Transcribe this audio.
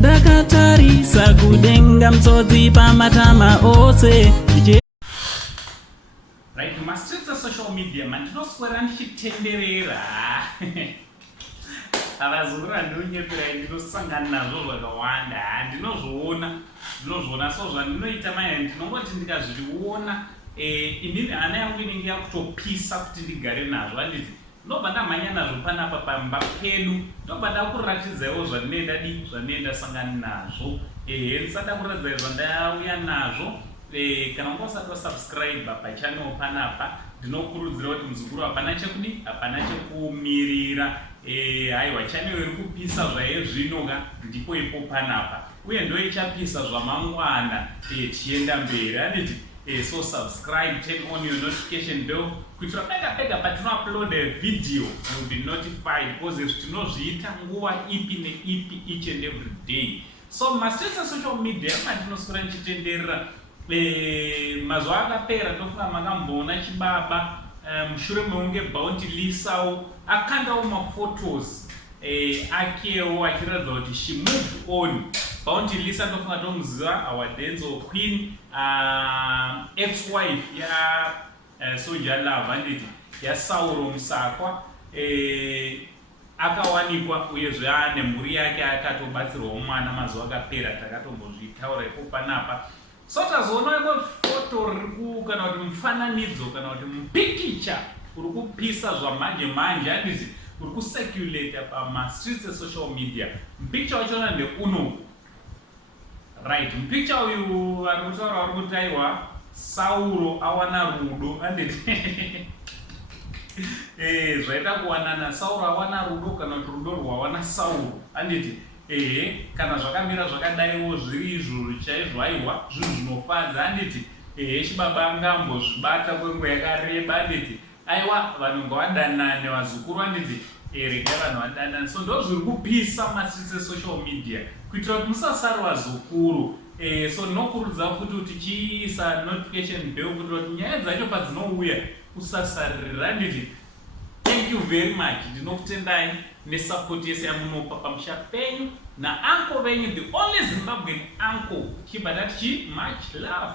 Dakatarisa kudenga mtsotsi pamatama ose. Right, masters social media mandinoswera ndichitenderera avazukuru ndinonyepera ndinosangana nazvo zvakawanda ndinozviona so zvandinoita maya ndinongoti ndikazviona inini hana yangu inenge yakutopisa kuti ndigare nazvo handiti ndobva ndamhanya nazvo panapa pamba pedu ndobva ndakuratidzaiwo zvandinoenda sangana nazvo ndisada kuratidza zvandauya nazvo. Kana ungasati wasubscribe pachannel panapa ndinokurudzira kuti muzukuru hapana chekumirira haiwa channel iri kupisa zvaye zvinoga ndipo ipo panapa uye ndo ichapisa zvamangwana tichienda mberi handiti so subscribe, turn on your notification bell kuitira pega patinoupload a video you'll be notified because tinozviita nguva ipi neipi each and every day. So masters social media mandinoswera ndichitenderera mazuva akapera ndofunga makamboona chibaba mushure meunge Bounty Lisau akandawo maphotos akewo achiratidza kuti she moved on. Bounty Lisa ndofunga tomuziva our Denzel Queen ex-wife Soja Love handiti yaSauro Musakwa akawanikwa uyezve ane mhuri yake akatobatsirwawo mwana mazuva akapera takatombozvitaura ipo panapa. So tazoona iko foto riku kana kuti mufananidzo kana kuti mupikicha uri kupisa zvamanje handiti uri kucirculate pamastreets esocial media. Mupikicha wachona ndeuno right, mupikicha uyu ari kutaura uri kuti aiwa Sauro awana rudo handiti zvaita kuwanana Sauro awana rudo kana kuti rudo rwawana Sauro handiti kana zvakamira zvakadaiwo zviri izvo chaizvo aiwa zvinhu zvinofadza handiti chibaba angambozvibata kwenguva yakareba handiti aiwa vanhu ngavadanane vazukuru handiti regai vanhu vadanane. So ndo zviri kupisa mastreets esocial media kuitira kuti musasari vazukuru. So ndinokurudzira kuti tichiisa notification bell kuitira kuti nyaya dzacho padzinouya usasarira handiti. Thank you very much. Ndinokutendai nesupport yese yamunopa pamusha penyu na uncle venyu, the only Zimbabwean uncle. Chibadati, much love.